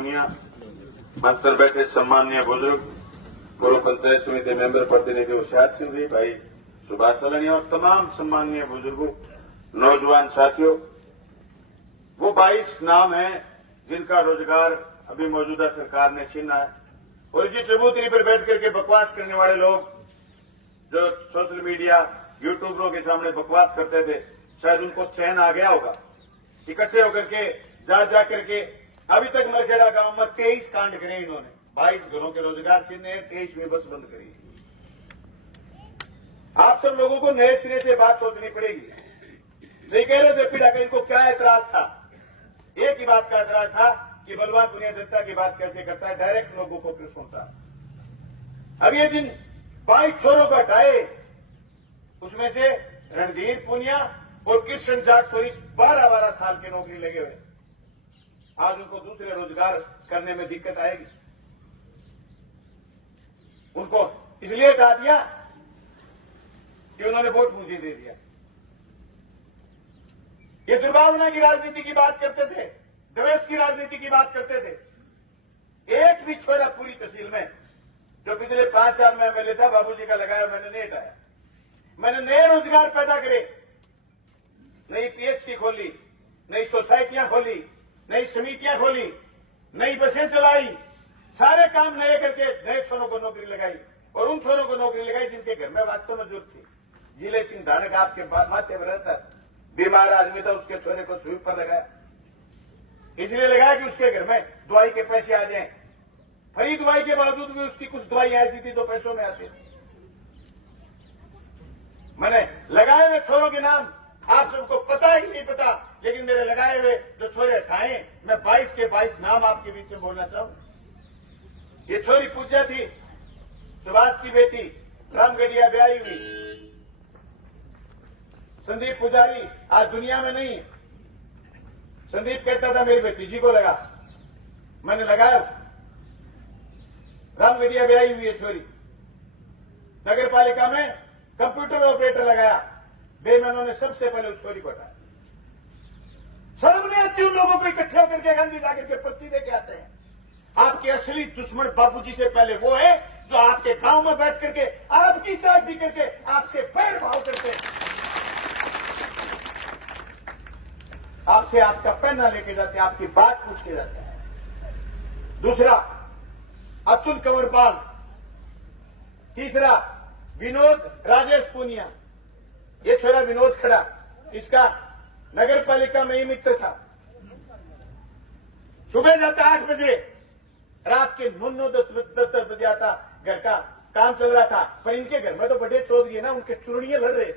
पूनिया, मंच पर बैठे सम्माननीय बुजुर्ग, पूर्व पंचायत समिति मेंबर प्रतिनिधि होशियार सिंह जी, भाई सुभाष सलनी और तमाम सम्माननीय बुजुर्गों, नौजवान साथियों, वो 22 नाम हैं जिनका रोजगार अभी मौजूदा सरकार ने छीना है। और इसी चबूतरी पर बैठ करके बकवास करने वाले लोग जो सोशल मीडिया यूट्यूबरों के सामने बकवास करते थे, शायद उनको चैन आ गया होगा। इकट्ठे होकर के जा करके अभी तक मरखेड़ा गांव में 23 कांड करे इन्होंने, 22 घरों के रोजगार छीने, 23वीं बस बंद करी। आप सब लोगों को नए सिरे से बात सोचनी पड़ेगी। नहीं कह रहे थे पीड़ा का इनको क्या एतराज था, एक ही बात का एतराज था कि बलवान पुनिया जनता की बात कैसे करता है, डायरेक्ट लोगों को क्यों सुनता। अब ये जिन 22 छोरों का हटाए, उसमें से रणधीर पुनिया और कृष्ण जाट थोड़ी 12-12 साल की नौकरी लगे हुए, आज उनको दूसरे रोजगार करने में दिक्कत आएगी। उनको इसलिए हटा दिया कि उन्होंने वोट मुझे दे दिया। ये दुर्भावना की राजनीति की बात करते थे, द्वेष की राजनीति की बात करते थे। एक भी छोरा पूरी तहसील में जो पिछले 5 साल में एमएलए था, बाबूजी का लगाया, मैंने नहीं हटाया। मैंने नए रोजगार पैदा करे, नई पीएचसी खोली, नई सोसाइटियां खोली, नई समितियां खोली, नई बसें चलाई, सारे काम नए करके नए छोरों को नौकरी लगाई। और उन छोरों को नौकरी लगाई जिनके घर में वास्तव में जरूरत थी। जिले सिंह धानक आपके माथे पर रहता, बीमार आदमी था, उसके छोरे को स्वीप पर लगाया, इसलिए लगाया कि उसके घर में दवाई के पैसे आ जाएं। फ्री दवाई के बावजूद भी उसकी कुछ दवाई ऐसी थी जो पैसों में आती। मैंने लगाए हुए छोरों के नाम आप सबको पता है कि नहीं पता, लेकिन मेरे लगाए हुए जो छोरे हटाए, मैं 22 के 22 नाम आपके बीच में बोलना चाहूं। ये छोरी पूजा थी, सुभाष की बेटी, रामगढ़िया ब्याही हुई। संदीप पुजारी आज दुनिया में नहीं है। संदीप कहता था मेरी भतीजी को लगा, मैंने लगाया। रामगढ़िया ब्याही हुई है छोरी। नगर पालिका में कंप्यूटर ऑपरेटर लगाया, बेईमानों ने सबसे पहले उस छोरी को हटाया। शर्म नहीं आती उन लोगों को इकट्ठे होकर के गांधी जाकर के पर्ची दे के आते हैं। आपके असली दुश्मन बाबूजी से पहले वो है जो आपके गांव में बैठ करके आपकी चाय पी करके आपसे पैर भाव करते, आपसे आपका पहना लेके जाते हैं, आपकी बात पूछ के जाते हैं। दूसरा अतुल कंवरपाल, तीसरा विनोद राजेश पुनिया। ये छोरा विनोद खड़ा, इसका नगर पालिका में ही मित्र था। सुबह जाता 8 बजे, रात के 9-10 बजे आता। घर का काम चल रहा था, पर इनके घर में तो बड़े चौधरी है ना, उनके चुरड़ियां लड़ रहे।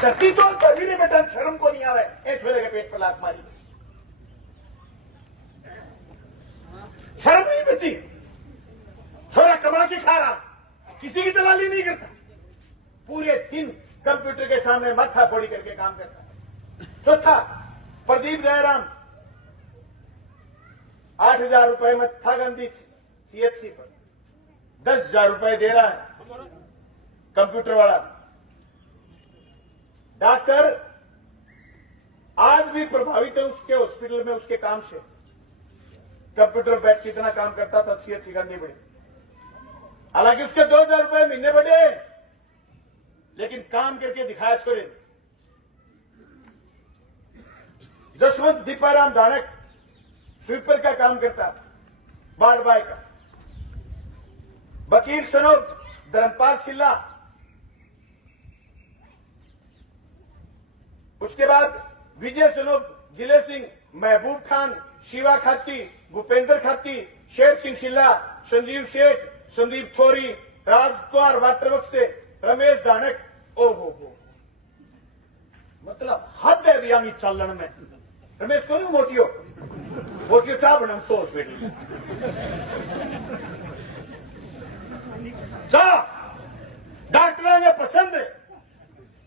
धरती तो कभी नहीं बेटा, शर्म को नहीं आ रहा है। छोरे के पेट पर लात मारी, शर्म नहीं बची। छोरा कमा के खा रहा, किसी की दलाली नहीं करता, पूरे दिन कंप्यूटर के सामने माथा फोड़ी करके काम करता है। चौथा प्रदीप जयराम, 8,000 रुपए में था गांधी सीएचसी पर, 10,000 रुपए दे रहा है कंप्यूटर वाला। डॉक्टर आज भी प्रभावित है उसके हॉस्पिटल में उसके काम से। कंप्यूटर बैठ के इतना काम करता था सीएचसी गांधी बड़ी। हालांकि उसके 2,000 रुपए महीने बढ़े, लेकिन काम करके दिखाया छोरे। जसवंत दीपाराम धानक स्वीपर का काम करता, बाढ़ बाय का। वकील सनोज धर्मपाल सिल्ला, उसके बाद विजय सनोज, जिले सिंह, महबूब खान, शिवा खाती, भूपेंद्र खाती, शेर सिंह सिल्ला, संजीव सेठ, संदीप थोरी, राजकुमार वाटरवक से रमेश धानक। ओहो, मतलब हद है बियांगी चालन में। रमेश को नहीं मोटियो चाह बना सोच बेटी चाह डॉक्टर ने पसंद है।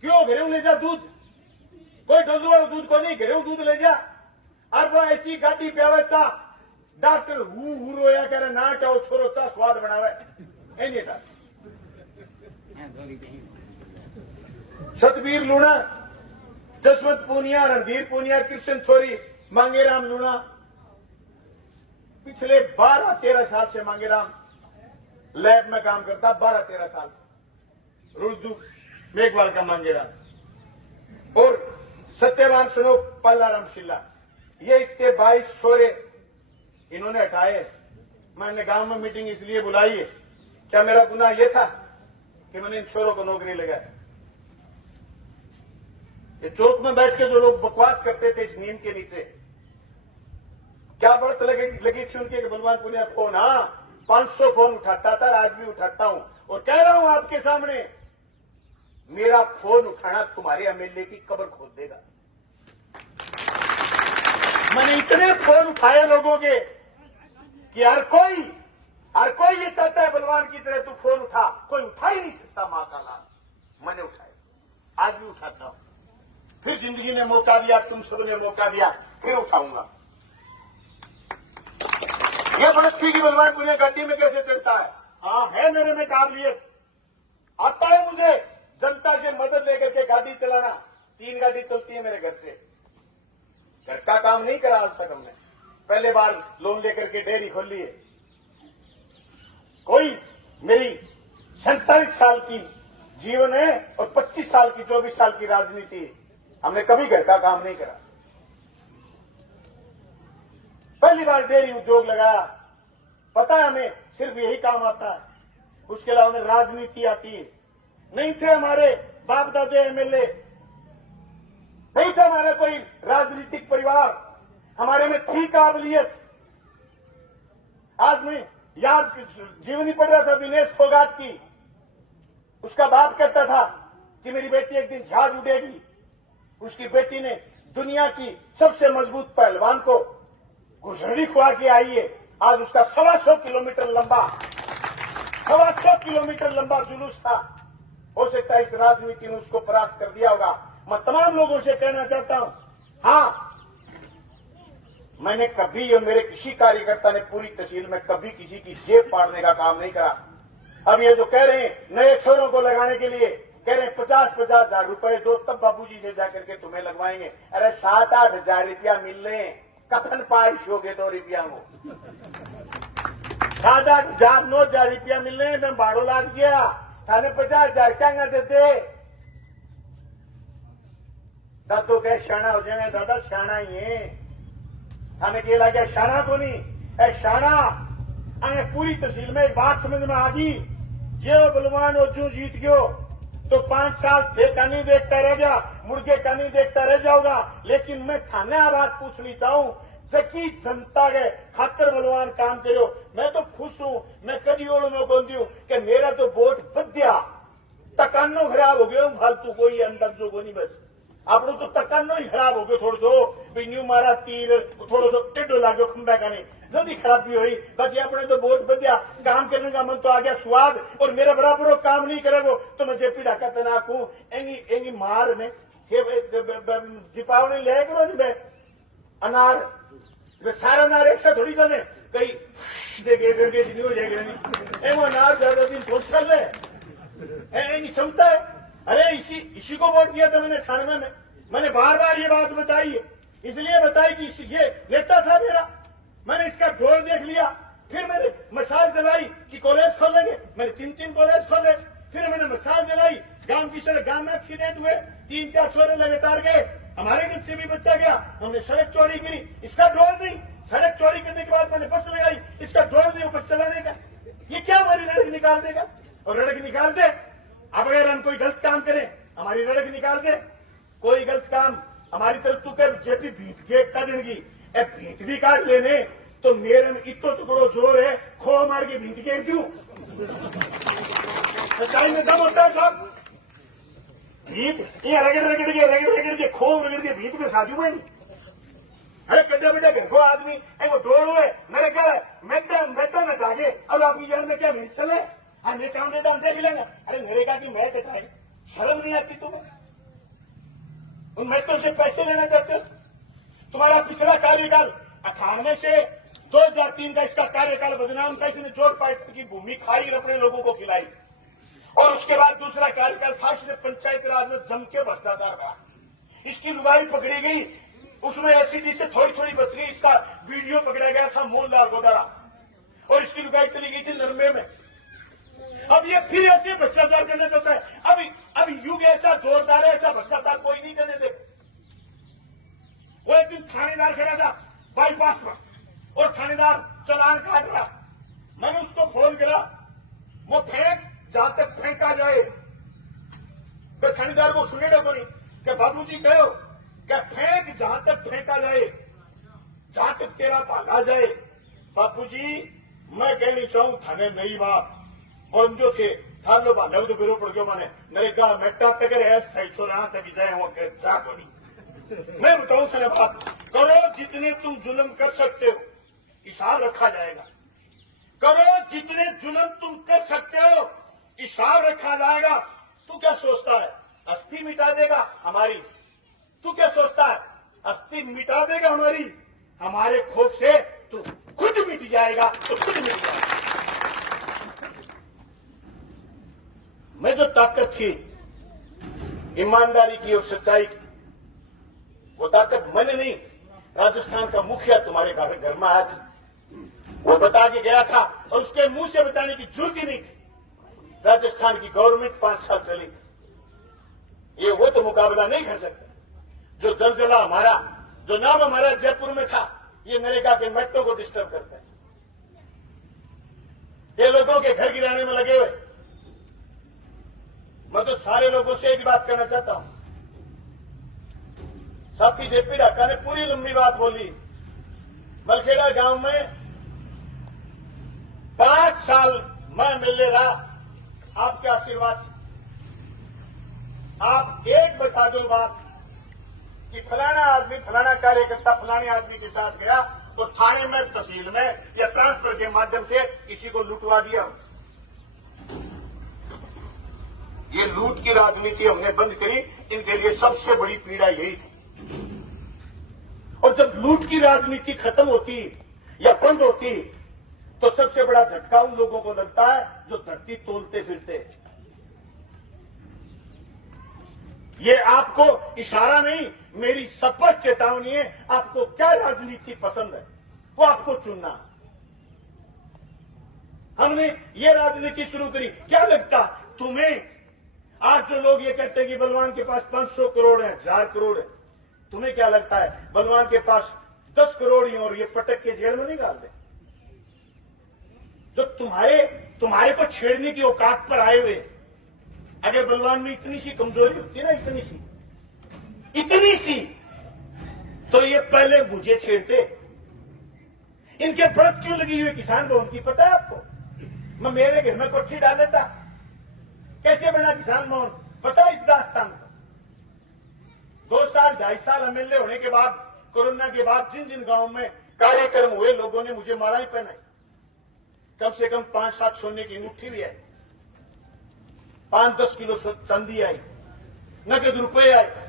क्यों घरेऊ ले जा दूध, कोई डोलू वाला दूध को नहीं, घरेऊ दूध ले जा। अब वो ऐसी गाड़ी पे आवे चाह, डॉक्टर हु रोया करे ना चाहो छोरो चाह स्वाद बनावे नहीं था। सतबीर लूणा, जसवंत पूनिया, रणधीर पूनिया, कृष्ण थोरी, मांगेराम लूणा, पिछले 12-13 साल से मांगेराम लैब में काम करता, 12-13 साल से रुजदू मेघवाल का मांगेराम और सत्यवान सुनो पल्लाराम शिल्ला, ये इतने 22 छोरे इन्होंने हटाए। मैंने गांव में मीटिंग इसलिए बुलाई है, क्या मेरा गुनाह यह था कि मैंने इन छोरों को नौकरी लगाई? ये चौक में बैठ के जो लोग बकवास करते थे इस नीम के नीचे, क्या बढ़त लगी थी उनके बलवान पुनिया फोन, हाँ 500 फोन उठाता था, आज भी उठाता हूं और कह रहा हूं आपके सामने, मेरा फोन उठाना तुम्हारे एमएलए की कब्र खोद देगा। मैंने इतने फोन उठाए लोगों के कि हर कोई ये चाहता है बलवान की तरह तू फोन उठा, कोई उठा ही नहीं सकता। मां का लाल मैंने उठाए, आज भी उठाता हूं, फिर जिंदगी ने मौका दिया, तुम सबने मौका दिया, फिर उठाऊंगा। यह बड़स्ती की बलवान पुनिया गड्डी में कैसे चलता है? हाँ है मेरे में काबिलियत, आता है मुझे जनता से मदद लेकर के गाड़ी चलाना। 3 गाड़ी चलती है मेरे घर से, घर का काम नहीं करा आज तक हमने, पहले बार लोन लेकर के डेयरी खोल ली है। कोई मेरी 47 साल की जीवन है और 25 साल की 24 साल की राजनीति है, हमने कभी घर का काम नहीं करा, पहली बार डेयरी उद्योग लगाया। पता है हमें सिर्फ यही काम आता है, उसके अलावा हमें राजनीति आती है। नहीं थे हमारे बाप दादे एमएलए, नहीं था हमारा कोई राजनीतिक परिवार, हमारे में थी काबिलियत। आज मैं याद जीवनी पढ़ रहा था विनेश फोगाट की, उसका बाप कहता था कि मेरी बेटी एक दिन जहाज उड़ेगी। उसकी बेटी ने दुनिया की सबसे मजबूत पहलवान को घुसड़ी खुआ के आई है। आज उसका 125 किलोमीटर लंबा जुलूस था। हो सकता है इस राजनीति ने उसको परास्त कर दिया होगा। मैं तमाम लोगों से कहना चाहता हूं, हाँ मैंने कभी और मेरे किसी कार्यकर्ता ने पूरी तहसील में कभी किसी की जेब फाड़ने का काम नहीं करा। अब ये जो कह रहे हैं नए छोरों को लगाने के लिए, कह रहे हैं 50-50 हजार रुपए दो तब बाबूजी से जाकर के तुम्हें लगवाएंगे। अरे 7-8 हजार रुपया मिल रहे, कफन पारिश हो गए 2 रुपया को, 7-8 हजार 9 हजार रुपया मिल रहे, मैं भाड़ो लाग गया, थाने 50 हजार क्या देते। दादो कह शाना हो जाएंगे, दादा शाना ही है, थाने के लगे शाना को नहीं, शाना आने पूरी तहसील में एक बात समझ में आ गई, जो बलवान और जो जीत गयो तो 5 साल थे का नहीं देखता रह जा, मुर्गे का नहीं देखता रह जाऊंगा। लेकिन मैं थाने आ बात पूछनी चाहूं, जकी जनता के खातर बलवान काम करो, मैं तो खुश हूं। मैं कभी ओड़ में बोलती हूं कि मेरा तो वोट बद्या, तकानो खराब हो गयो, फालतू कोई अंदर जो को नहीं, बस आपको तो तकानो ही खराब हो गयो। थोड़ा सो न्यू मारा तीर, थोड़ा सो टेढ़ो लागो खंबा का नहीं, जल्दी खराबी हुई। बाकी अपने तो वोट बद्या, काम करने का मन तो आ गया स्वाद, और मेरा बराबर वो काम नहीं करेगो तो मैं जेपी ढाका तनाक हूं। एंगी मार ने दीपावली ले करो नहीं, मैं अनार सारा अनार एक साथ थोड़ी जाने, कई नहीं हो जाएगा, वो अनार ज्यादा दिन थोड़ कर ले क्षमता है। अरे इसी को वोट दिया था मैंने 98 में। मैंने बार बार ये बात बताई है, इसलिए बताई कि ये नेता था मेरा, मैंने इसका ढोल देख लिया। फिर मैंने मिसाल जलाई कि कॉलेज खोलेंगे, मैंने 3 कॉलेज खोले। फिर मैंने मिसाल जलाई, गांव की सड़क, गांव में एक्सीडेंट हुए, 3-4 छोरे लगातार गए, हमारे घर से भी बच्चा गया, हमने सड़क चौड़ी करी, इसका ढोल दी। सड़क चौड़ी करने के बाद मैंने बस लगाई, इसका ढोल दी ऊपर चलाने का। ये क्या हमारी रड़क निकाल देगा? और रड़क निकाल दे, अब अगर हम कोई गलत काम करें हमारी रड़क निकाल दे, कोई गलत काम हमारी तरफ तू कर जेपी भीत के काटेगी, भीत भी काट लेने तो मेरे में इतो टुकड़ो जोर है, खो मार के भीत के क्यों सच्चाई में दम होता है साहब। भीत ये रगड़ के खो रगड़ के भीत में साजू में नहीं। अरे कड्डा बेटा घर को आदमी वो डोर हुए मेरे क्या मैं न जागे, अब आपकी जान में क्या भीत चले, हाँ मेरे काम नहीं देख लेंगे। अरे मेरे कहा कि मैं कटाई, शर्म नहीं आती तुम्हें? उन मेट्रो से पैसे लेना चाहते हो? तुम्हारा पिछला कार्यकाल 98 से 2003 का इसका कार्यकाल बदनाम था, इसने जोड़ पाइप की भूमि खाई और अपने लोगों को खिलाई। और उसके बाद दूसरा कार्यकाल था, इसने पंचायती राज में जम के भ्रष्टाचार करा, इसकी रुबाई पकड़ी गई, उसमें एसिडी से थोड़ी बच गई, इसका वीडियो पकड़ा गया था, नाम मोहनलाल गोदारा, और इसकी लुगाई चली गई थी नरमे में। अब ये फिर ऐसे भ्रष्टाचार करना चाहता है। अब युग ऐसा जोरदार है, ऐसा भ्रष्टाचार कोई नहीं करने दे। वो एक दिन थानेदार खड़ा था बाईपास पर, और थानेदार चालान काट रहा। मैंने उसको फोन करा, वो फेंक जहां तक फेंका जाए। तो थानेदार को सुनेगा तो नहीं कि बाबूजी कहो क्या फेंक जहां तक फेंका जाए, जहां तक तेरा भागा जाए। बापूजी मैं कहनी चाहूं थाने नई बात और जो थे थार लो भागा तो बिरो पड़ गयो माने नरेगा मेटा तक ऐस थाई छोरा तक जाए वो जा को नहीं। मैं बताऊं थाने बात करो जितने तुम जुल्म कर सकते हो हिसाब रखा जाएगा। करो जितने जुल्म तुम कर सकते हो हिसाब रखा जाएगा। तू क्या सोचता है अस्थि मिटा देगा हमारी? तू क्या सोचता है अस्थि मिटा देगा हमारी? हमारे खौफ से तू खुद मिट जाएगा, तो खुद मिट जाएगा। मैं जो ताकत थी ईमानदारी की और सच्चाई की, वो ताकत मैंने नहीं, राजस्थान का मुखिया तुम्हारे घर में आया था, वो बता के गया था, और उसके मुंह से बताने की जरूरत ही नहीं थी। राजस्थान की गवर्नमेंट 5 साल चली, ये वो तो मुकाबला नहीं कर सकता। जो जलजला हमारा, जो नाम हमारा जयपुर में था, ये नरेगा के मेट्रो को डिस्टर्ब करता है। ये लोगों के घर गिराने में लगे हुए। मैं तो सारे लोगों से एक बात कहना चाहता हूं। साथी जेपी ढाका ने पूरी लंबी बात बोली। मलखेड़ा गांव में 5 साल मैं मिलने रहा आपके आशीर्वाद से। आप एक बता दो बात कि फलाना आदमी, फलाना कार्यकर्ता फलाने आदमी के साथ गया तो थाने में, तहसील में या ट्रांसफर के माध्यम से किसी को लुटवा दिया। ये लूट की राजनीति हमने बंद करी। इनके लिए सबसे बड़ी पीड़ा यही थी। और जब लूट की राजनीति खत्म होती या बंद होती तो सबसे बड़ा झटका उन लोगों को लगता है जो धरती तोलते फिरते। ये आपको इशारा नहीं, मेरी स्पष्ट चेतावनी है। आपको क्या राजनीति पसंद है वो आपको चुनना। हमने ये राजनीति शुरू करी। क्या लगता तुम्हें आज जो लोग ये कहते हैं कि बलवान के पास 500 करोड़ है, 1000 करोड़ है, तुम्हें क्या लगता है बलवान के पास 10 करोड़ ही और ये पटक के जेल में नहीं डाल दे? जो तुम्हारे को छेड़ने की औकात पर आए हुए, अगर बलवान में इतनी सी कमजोरी होती ना, इतनी सी, तो ये पहले मुझे छेड़ते। इनके व्रत क्यों लगी हुई किसान भवन की पता है आपको? मैं मेरे घर में कोठी डाल लेता। कैसे बना किसान भवन पता है इस दास्तान को? 2 साल 2.5 साल एमएलए होने के बाद, कोरोना के बाद जिन जिन गांवों में कार्यक्रम हुए, लोगों ने मुझे मालाएं पहनाई। कम से कम 5-7 सोने की मुट्ठी भी आई, 5-10 किलो चांदी आई, नगद रुपए आए।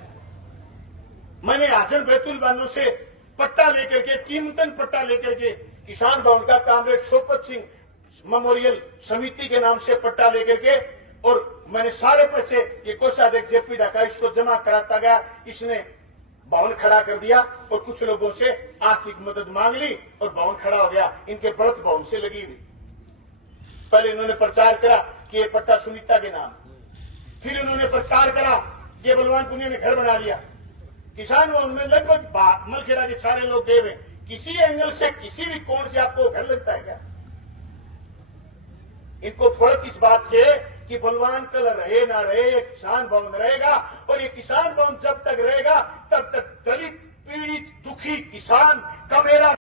मैंने आजन बैतुल बानों से पट्टा लेकर के, कीमतन पट्टा लेकर के, किसान भवन का कामरेड शोपत सिंह मेमोरियल समिति के नाम से पट्टा लेकर के, और मैंने सारे पैसे ये कोषाध्यक्ष जेपी ढाका इसको जमा कराता गया। इसने भवन खड़ा कर दिया और कुछ लोगों से आर्थिक मदद मांग ली और भवन खड़ा हो गया। इनके व्रत भवन से लगी हुई। पहले इन्होंने प्रचार करा कि ये पट्टा सुनीता के नाम, फिर उन्होंने प्रचार करा कि बलवान पुनिया ने घर बना लिया। किसान भवन में लगभग मलखेड़ा के सारे लोग गए हुए। किसी एंगल से, किसी भी कोण से आपको घर लगता है क्या? इनको फर्क इस बात से कि बलवान कल रहे ना रहे, ये किसान भवन रहेगा, और ये किसान भवन जब तक रहेगा